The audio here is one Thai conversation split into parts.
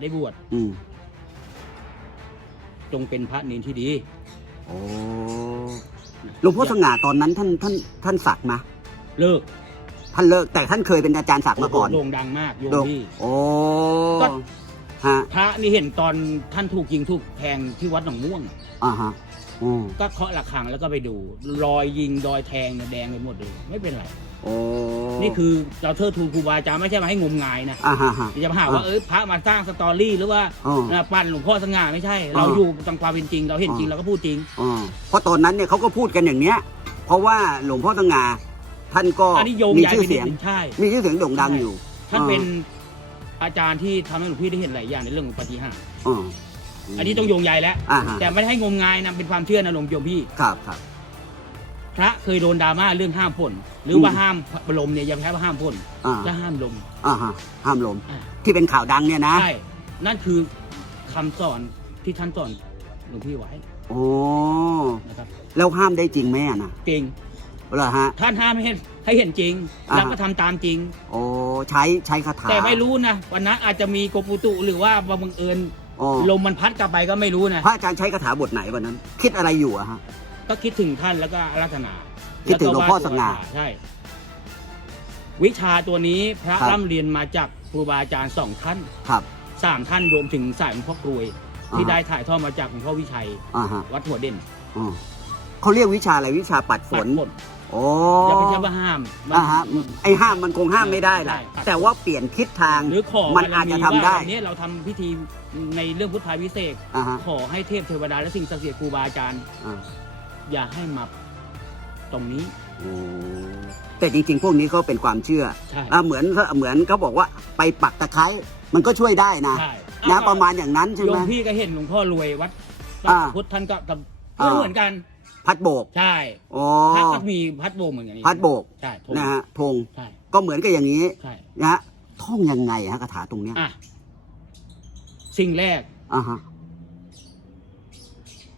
ได้บวชอืมจงเป็นพระเนนที่ดี โอ้หลวงพ่อสง่าตอนนั้นท่านท่านท่านสักมาเลิกท่านเลิกแต่ท่านเคยเป็นอาจารย์สักมาก่อนโด่งดังมากโยมโด่งพี่โอ้ก็ฮะพระนี่เห็นตอนท่านถูกยิงถูกแทงที่วัดหนองม่วงอ่าฮะ โอ้ก็เคาะระฆังแล้วก็ไปดู รอยยิงรอยแทงเนี่ยแดงไปหมดเลยไม่เป็นไร โอ้นี่คือเราเทิดทูนครูบาอาจารย์ไม่ใช่มาให้งมงายนะอ่าฮะฮะ จะมาหาว่าเออพระมาสร้างสตอรี่หรือว่าอ๋อเอ่อปั้นหลวงพ่อสง่าไม่ใช่ เราอ่าอยู่ตามความเป็นจริง เราเห็นจริงอ่าเราก็พูดจริง อ๋อเพราะตอนนั้นเนี่ยเขาก็พูดกันอย่างเนี้ย เพราะว่าหลวงพ่อสง่าท่านก็อันนี้โยงมีใหญ่ชื่ไปอนิเสีดยงนึงใช่ มีชื่อเสียงโด่งดังอยู่ท่านอ่าเป็นอาจารย์ที่ทำให้หลวงพี่ได้เห็นหลายอย่างในเรื่องของปาฏิหาริย์อ๋อ อันนี้ต้องโยงใหญ่แล้ว อ่าฮะแต่ไม่ได้ให้งมงายนะเป็นความเชื่อนะหลวงโยมพี่ ครับครับ พระเคยโดนดราม่าเรื่องห้ามพ่นหรือว่าอืม ห้ามลมเนี่ยอย่าไปใช้ว่าห้ามพ่นอ่าจะห้ามลม อ่าฮะห้ามลม อ่า ที่เป็นข่าวดังเนี่ยนะ ใช่ นั่นคือคำสอนที่ท่านสอนหลวงพี่ไว้โอ้นะครับ แล้วห้ามได้จริงไหมอะนะจริงเหรอฮะ ท่านห้ามให้เห็นให้เห็นจริงอ่าแล้วก็ทำตามจริง โอ้ใช้ใช้คาถาแต่ไม่รู้นะวันนั้นอาจจะมีกรมอุตุหรือว่าบังเอิญ อ๋อ ลมมันพัดกลับไปก็ไม่รู้นะ พระอาจารย์ใช้คาถาบทไหนวันนั้น คิดอะไรอยู่อะฮะ ก็คิดถึงท่านแล้วก็อารัธนาคิดถึงหลวงพ่อสง่าใช่ วิชาตัวนี้พระครับ ร่ำเรียนมาจากครูบาอาจารย์สองท่านครับ สามท่านรวมถึงสายหลวงพ่อกรวย อ่า ที่ได้ถ่ายทอดมาจากหลวงพ่อวิชัย อ่าฮะวัดหัวเด่นอ๋อเขาเรียกวิชาอะไรวิชาปัดฝปัดนฝน โอ้อย่าไปใช้ว่าห้ามมัน อ่าฮะไอ้ห้ามมันคงห้ามไม่ได้ล่ะ ใช่ แต่ว่าเปลี่ยนทิศทาง หรือขอมันอาจจะทำได้บารมีว่าวันนี้เราทำพิธีในเรื่องพุทธาวิเศษกอ่าฮะขอให้เทพเทวดาและสิ่งศักดิ์สิทธิ์ครูบาอาจารย์ อ่าอย่าให้มาตรงนี้โอ้แต่จริงๆ พวกนี้ก็เป็นความเชื่อใช่อ่าเหมือนเหมือนเขาบอกว่าไปปักตะไคร้มันก็ช่วยได้นะ ใช่นะเอประมาณอย่างนั้นใช่โยไหมมพี่ก็เห็นหลวงพ่อรวยวัดอ่า พุทธท่านก็ทอ่าำเหมือนกัน พัดโบก ใช่อ๋อพระก็มีพัดโบกเหมือนกันนี่พัดโบกใช่ธงนะฮะธงใช่ก็เหมือนกับอย่างนี้ใช่นะฮะท่องยังไงฮะคาถาตรงเนี้ยอะสิ่งแรกอ่าฮะ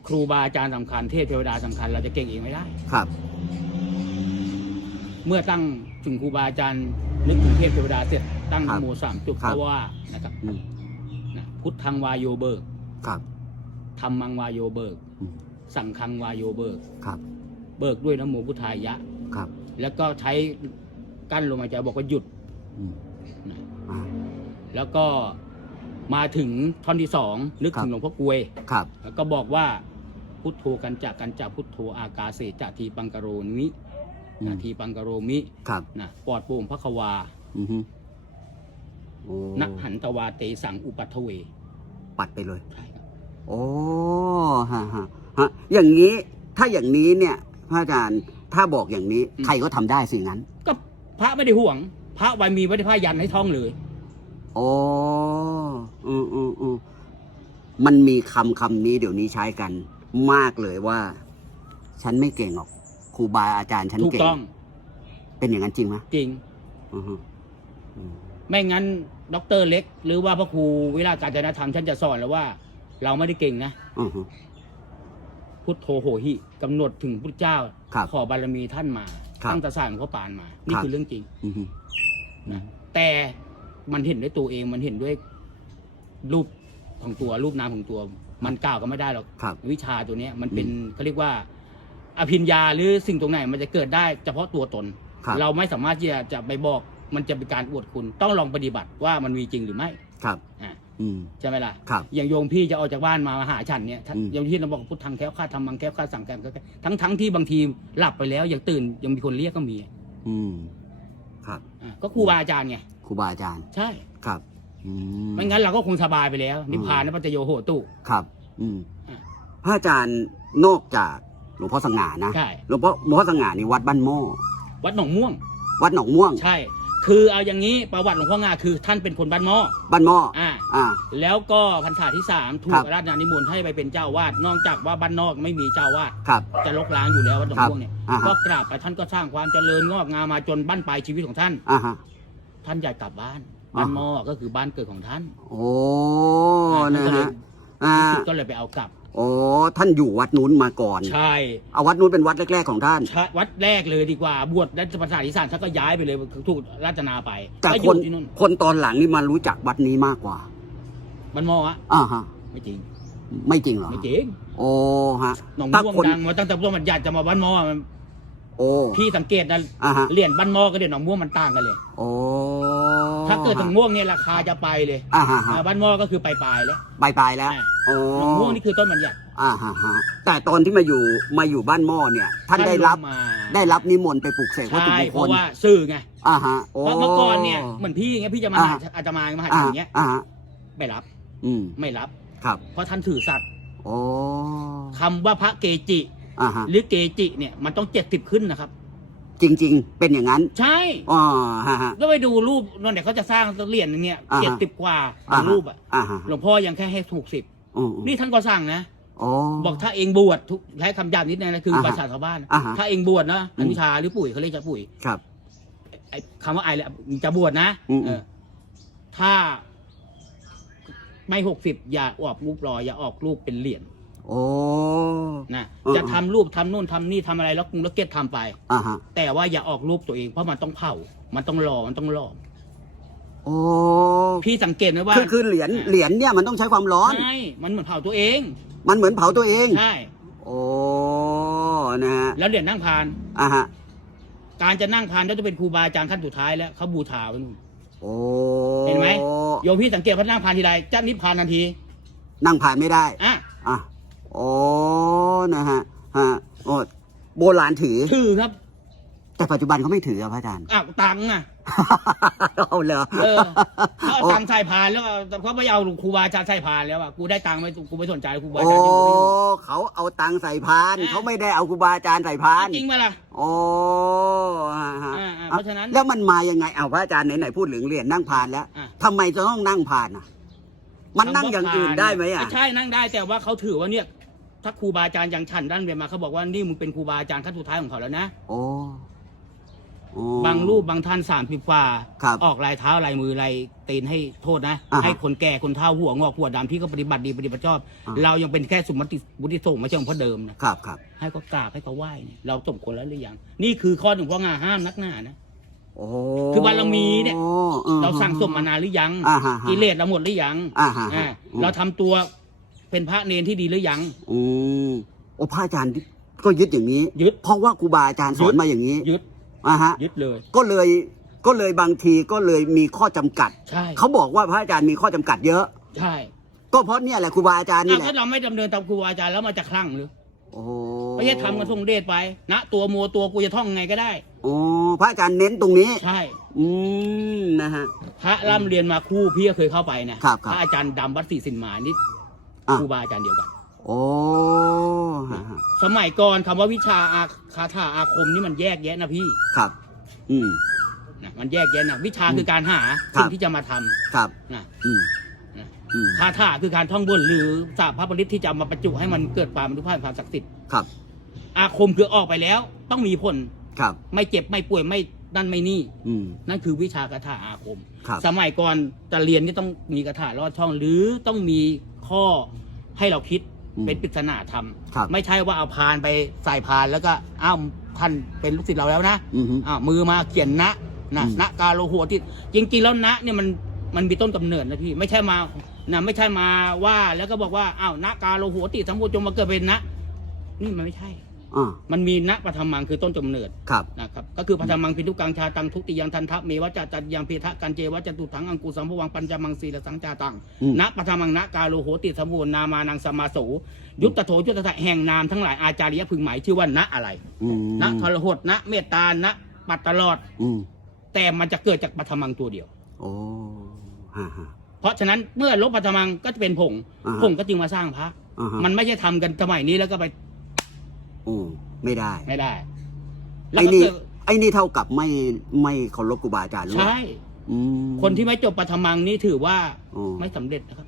ครูบาอาจารย์สำคัญเทพเทวดาสำคัญ เราจะเก่งเองไม่ได้ ครับ เมื่อตั้งถึงครูบาอาจารย์นึกถึงเทพเทวดาเสร็จตั้งครันบโมสามจุดครัเพบ ราะว่านะครับอืมนะพุทธังวายโยเบิกครับ ธรรมังวายโยเบิก อืม สังฆังวายโยเบิก ครับ เบิกด้วยนโมพุทธายะ ครับแล้วก็ใช้กั้นลมหายใจบอกว่าหยุดอืมนะอ่า แล้วก็มาถึงท่อนที่สองนึกครับถึงหลวงพ่อกลวย ครับ แล้วก็บอกว่าพุทโธกันจากกันจากพุทโธอากาเสจะทีปังกะโรมิอืม นาทีปังกะโรมิครับ นะปลอดโปร่งพระควาอือฮึโอ้นะหันตวาเตสังอุปัทเวปัดไปเลย ใช่ครับ โอ้ฮะฮะ ฮะอย่างนี้ถ้าอย่างนี้เนี่ยพระอาจารย์ถ้าบอกอย่างนี้ใครก็ทำได้สิ่งนั้นก็พระไม่ได้ห่วง พระไว้มีไว้ที่ผ้ายันให้ท่องเลยโอ้อืมอืมอืมมันมีคำคำนี้เดี๋ยวนี้ใช้กัน มากเลยว่า ฉันไม่เก่งหรอกครูบาอาจารย์ฉันถูกเก่ง ต้องเป็นอย่างนั้นจริงไหมจริง อือฮึอืมไม่งั้นด็อกเตอร์เล็ก หรือว่าพระครูวิราชการจนธรรมท่านจะสอนแล้วว่า เราไม่ได้เก่งนะ อือฮึ พุทโธโหหิกำหนดถึงพุทธเจ้า ครับขอบารมีท่านมาครับ ตั้งแต่สร้างหลวงพ่อปานมา นี่ครับคือเรื่องจริงอือฮึนะแต่มันเห็นด้วยตัวเองมันเห็นด้วยรูปของตัวรูปนามของตัว มันกล่าวก็ไม่ได้หรอก ครับ วิชาตัวเนี้ยมันเป็นอืมเขาเรียกว่า อภิญญาหรือสิ่งตรงไหนมันจะเกิดได้เฉพาะตัวตน ครับ เราไม่สามารถที่จะจะไปบอกมันจะเป็นการอวดคุณ ต้องลองปฏิบัติว่ามันมีจริงหรือไม่ครับ อ่า อืม ใช่ไหมล่ะ ครับอย่างโยมพี่จะออกจากบ้านมาหาฉันเนี่ยท่านอืมอย่างที่เราบอกพุทธังแคล้วคลาดธรรมังแคล้วคลาดสั่งการทั้งทั้งที่บางทีหลับไปแล้วยังตื่นยังมีคนเรียกก็มีอืม ครับ อ่าก็ครูบาอาจารย์ไงครูบาอาจารย์ ใช่ ครับ อืม ไม่งั้นเราก็คงสบายไปแล้ว นิพพานนปัจจโยโหตุ ครับ อืม อะ พระอาจารย์นอกจากหลวงพ่อสง่านะ ใช่ หลวงพ่อหลวงพ่อสง่านี่วัดบ้านหม้อ วัดหนองม่วง วัดหนองม่วง ใช่ คือเอาอย่างนี้ประวัติหลวงพ่องาคือท่านเป็นคนบ้านหม้อ บ้านหม้อ อ่า อ่า แล้วก็พรรษาที่สามถูครักบ ราชนานิมนต์ให้ไปเป็นเจ้าวาดนอกจากว่าบ้านนอกไม่มีเจ้าวาดครับ จะลกล้างอยู่แล้ววัดหนองครับม่วงเนี่ยอ่าฮะ ก็กราบไปท่านก็สร้างความเจริญงอกงามมาจนบ้านปลายชีวิตของท่าน อ่าฮะ ท่านอยากกลับบ้านอ่าบ้านหม้อก็คือบ้านเกิดของท่านโอ้อ่านะท่านก็เลยฮะอ่าก็เลยไปเอากลับโอ้ท่านอยู่วัดนู้นมาก่อนใช่เอาวัดนู้นเป็นวัดแรก ๆ ของท่าน ใช่วัดแรกเลยดีกว่า บวชแล้วภาษาอีสานท่านก็ย้ายไปเลยถูกราชนาไปแต่ก็อคยู่นที่นู่นคนตอนหลังนี่มารู้จักวัดนี้มากกว่า บ้านหมออะอ่าฮะ ไม่จริง ไม่จริงเหรอไม่จริงโอ้ฮะหนองถ้าม่วงคนดังมาตั้งแต่พวกมันอยากจะมาบ้านหมอมันโอ้พี่สังเกตนะอ่าฮะเหรียญบ้านหมอกับเหรียญหนองม่วงมันต่างกันเลย โอ้ถ้าเกิดหนองม่วงเนี่ยราคาจะไปเลยอ่าฮะฮะอ่าบ้านหมอก็คือปลายๆแล้วปลายปลายๆแล้วอ่าโอ้หนองม่วงนี่คือต้นมันใหญ่อ่าฮะฮะแต่ตอนที่มาอยู่มาอยู่บ้านหม้อเนี่ย ท่านได้รับลงมาได้รับนิมนต์ไปปลุกเสกวัตถุใช่มงเพคลราะว่าสื่อไงอ่าฮะโอ้เพราะเมื่อก่อนเนี่ยเหมือนพี่เงี้ยพี่จะมาหาอ่าอาจจะมามาหาอ่าอย่างเงี้ยอ่าฮะ ไม่รับ อืมไม่รับ ครับเพราะท่านถือสัตว์โอ้คำว่าพระเกจิ อ่าฮะหรือเกจิเนี่ยมันต้องเจ็ดสิบขึ้นนะครับ จริง ๆ เป็นอย่างนั้นใช่อ๋อฮะฮะก็ไปดูรูปนั่นเดี๋ยวเขาจะสร้างเหรียญเนี่ยอ่าเจ็ดฮะ สิบกว่าอ่าฮะรูปอะอ่าฮะหลวงพ่อยังแค่ให้ถูกสิบอืมนี่ท่านก็สั่งนะโอ้บอกถ้าเองบวชทุกใช้คำหยาบนิดนึงนะคืออ่าฮะภาษาชาวบ้าน อ่าฮะถ้าเองบวชนะอือมนุชาหรือปุ๋ยเขาเรียกจะปุ๋ยครับไอ้คำว่าไอเลยจะบวชนะอืม เออถ้า ไม่หกสิบอย่าออกรูปรอยอย่าออกรูปเป็นเหรียญโอ้ นะอืม จะทำรูปทำนู่นทำนี่ทำอะไรแล้วกุงแล้วเก็ตทำไป อ่าฮะแต่ว่าอย่าออกรูปตัวเองเพราะมันต้องเผามันต้องรอมันต้องรอโอ้พี่สังเกตไหมว่าคือคือเหรียญเหรียญเนี่ยมันต้องใช้ความร้อน ใช่มันเหมือนเผาตัวเองมันเหมือนเผาตัวเอง ใช่โอ้นะฮะแล้วเหรียญนั่งพาน อ่าฮะการจะนั่งพานก็จะเป็นครูบาอาจารย์ขั้นสุดท้ายแล้วเขาบูชาไว้นู่น โอ้เห็นไหมโยมพี่สังเกตพระนั่งพานทีไรจะนิพพานทันที นั่งผ่านไม่ได้อะอะโอ้นะฮะฮะโอ้โบราณถือ ถือครับ แต่ปัจจุบันเขาไม่ถืออะพระอาจารย์ อ้าวตังค์อะ เอาเลยเออเขาเอาตังค์ใส่พานแล้วก็เขาไม่เอาครูบาอาจารย์ใส่พานแล้วอะกูได้ตังค์ไม่กูไม่สนใจครูบาอาโอ้จารย์จริงกูไม่รู้ เขาเอาตังค์ใส่พานอะเขาไม่ได้เอาครูบาอาจารย์ใส่พานจริงไหมล่ะ โอ้ฮะฮะอ่าอ่าเพราะฉะนั้น แล้วมันมายังไงเอาพระอาจารย์ไหนๆพูดถึงเหรียญนั่งพานแล้วอะ ทำไมจะต้องนั่งพานอะ มันนั่งอย่างอื่นได้ไหมอะ ใช่นั่งได้แต่ว่าเขาถือว่าเนี่ย ถ้าครูบาอาจารย์อย่างฉันด้านเรียนมาเขาบอกว่านี่มึงเป็นครูบาอาจารย์ขั้นสุดท้ายของเขาแล้วนะ โอ้ โอ้ บางรูปบางท่านสามสิบกว่า ครับออกลายเท้าลายมือลายตีนให้โทษนะ อ่าฮะให้คนแก่คนเฒ่าหัวงอกหัวดำที่ก็ปฏิบัติดีปฏิบัติชอบ อ่า เรายังเป็นแค่สมมติบุติสงฆ์ไม่ใช่ของพ่อเดิมนะครับครับให้เขากราบให้เขาไหว้เนี่ยเราสมควรแล้วหรือยังนี่คือข้อหนึ่งข้องาห้ามนักหนานะ โอ้คือบารมีเนี่ย อืม เราสั่งสมมานานหรือยังอ่าฮะฮะกิเลสเราหมดหรือยังอ่าฮะอ่าฮะอืม เราทำตัวเป็นพระเนรที่ดีหรือยัง อืมโอ้พระอาจารย์ก็ยึดอย่างนี้ ยึดเพราะว่าครูบาอาจารย์สยึอนดมาอย่างนี้ ยึด อ่าฮะ ยึดเลย ก็เลยก็เลยบางทีก็เลยมีข้อจำกัด ใช่เขาบอกว่าพระอาจารย์มีข้อจำกัดเยอะ ใช่ก็เพราะเนี่ยแหละครูบาอาจารย์นี่อ้าวแหถ้าละเราไม่ดำเนินตามครูบาอาจารย์แล้วมันจะคลั่งหรือโอ้ไม่ใช่ทำกันทรงเดชไปนะตัวโมตัวกูจะท่องไงก็ได้ โอ้พระอาจารย์เน้นตรงนี้ ใช่ อืมนะฮะ พระร่ำเรียนมาคู่พี่ก็เคยเข้าไปนะครับครับพระอาจารย์ดำวัดศรีสินมานี่อะ ครูบาอาจารย์เดียวกัน โอ้ฮะฮะ สมัยก่อนคำว่าวิชาอาคาถาอาคมนี่มันแยกแยะนะพี่ครับ อืม นะมันแยกแยะนะวิชาอืมคือการหาครับ สิ่งที่จะมาทำครับ นะอืมนะอืมคาถาคือการท่องบนต์หรือสาพระปริตที่จะเอามาประจุให้มันเกิดความบรรลุภาพความศักดิ์สิทธิ์ครับ อาคมคือออกไปแล้ว ต้องมีผลครับ ไม่เจ็บไม่ป่วยไม่นั่นไม่นี่ อืม นั่นคือวิชาคาถาอาคม ครับ สมัยก่อนจะเรียนนี่ต้องมีคาถาลอดช่องหรือต้องมีข้อให้เราคิด อืมเป็นปริศนาธรรม ครับ ไม่ใช่ว่าเอาพานไปใส่พานแล้วก็อ้าวท่านเป็นลูกศิษย์เราแล้วนะอืมฮึ อ้าวมือมาเขียนนะนะอืม นะกาโลโหติจริง ๆ แล้วนะเนี่ยมันมันมีต้นกำเนิดนะพี่ไม่ใช่มานะไม่ใช่มาว่าแล้วก็บอกว่าอ้าวนะกาโลโหติทั้งหมดจงมาเกิดเป็นนะ นี่มันไม่ใช่ อ่ามันมีนะปฐมังคือต้นกำเนิดครับ นะครับก็คือปฐมังพิทุกังชาตังทุติยังทันทะเมวะจัจัดยังเพทะกันเจวะจตุถังอังกูสัมภวังปัญจมังสีละสังจาตังอืม ณปฐมังณกาโลโหติสมบูรณ์นามานังสมาโสยุตโธยุตตะแห่งนามทั้งหลายอาจาริยพึงหมายชื่อว่าณอะไรอืมณทรหดณเมตตาณปัตตลอด อืมแต่มันจะเกิดจากปฐมังตัวเดียว โอ้ฮะฮะเพราะฉะนั้นเมื่อลบปฐมังก็จะเป็นผงอ่าฮะ ผงก็จึงมาสร้างพระ อ่าฮะมันไม่ใช่ทำกันสมัยนี้แล้วก็ไป โอ้ไม่ได้ ไม่ได้ แล้วไอ้ก็นี่ เกิดไอ้นี่เท่ากับไม่ไม่เคารพครูบาอาจารย์หรือเปล่าใช่ อืมคนที่ไม่จบปฐมังนี่ถือว่าโอ้ไม่สำเร็จนะครับ